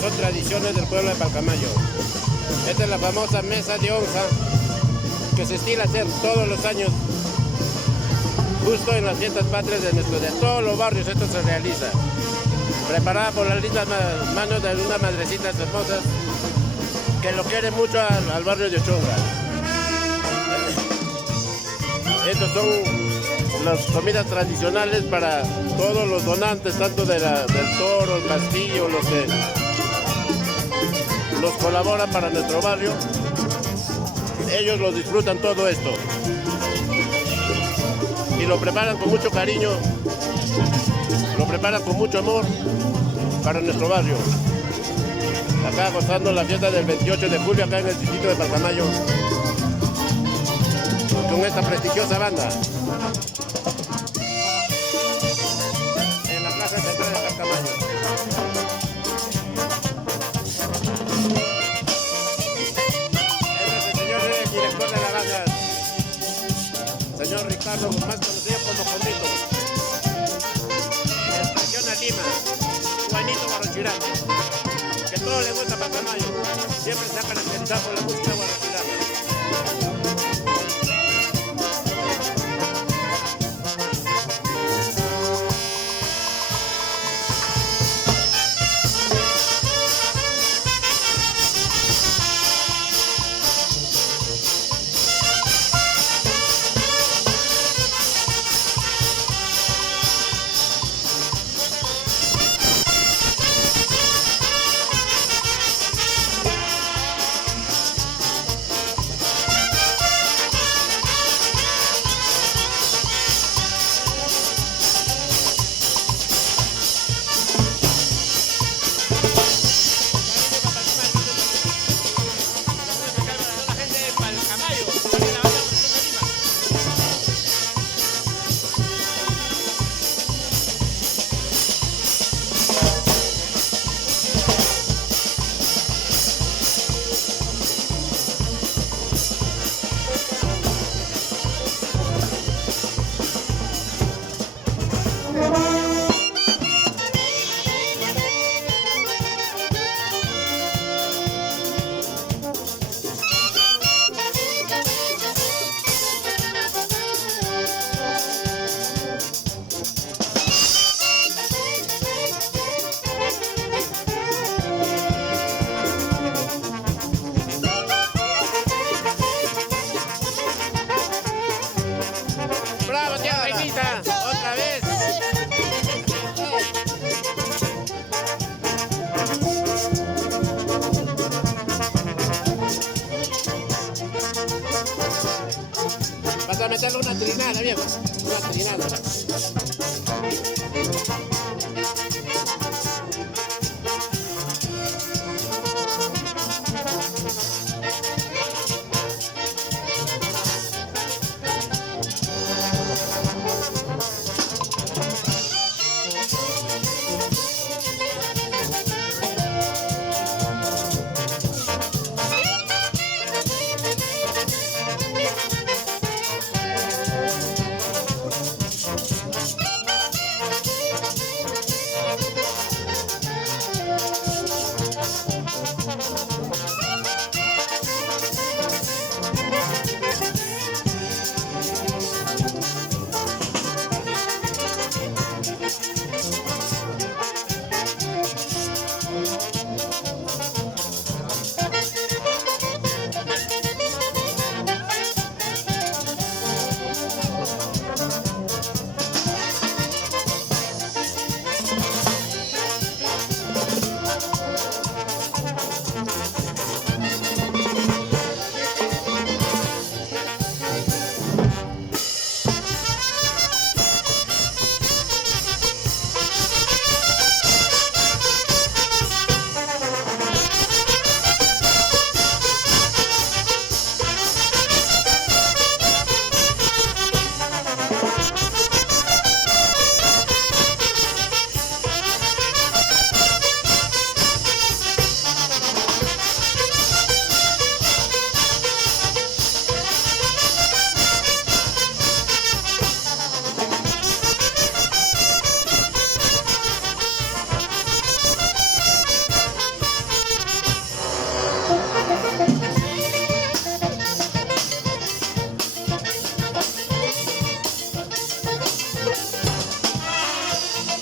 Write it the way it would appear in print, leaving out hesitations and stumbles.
Son tradiciones del pueblo de Palcamayo. Esta es la famosa mesa de onza que se estila hacer todos los años, justo en las fiestas patrias de todos los barrios. Esto se realiza, preparada por las lindas manos de unas madrecitas hermosas que lo quieren mucho al barrio de Ochonga. Estas son las comidas tradicionales para todos los donantes, tanto del toro, el castillo, los que los colaboran para nuestro barrio. Ellos lo disfrutan todo esto y lo preparan con mucho cariño, lo preparan con mucho amor para nuestro barrio. Acá gozando la fiesta del 28 de julio acá en el distrito de Palcamayo con esta prestigiosa banda en la plaza central de Palcamayo. Señor Ricardo, más conocido como Condito, de Expresión a Lima, Juanito Guarochirán, que todo le gusta a Palcamayo, siempre se ha caracterizado por la música guarochirana. Otra vez. Vas a meterle una trinada, viejo. Una trinada.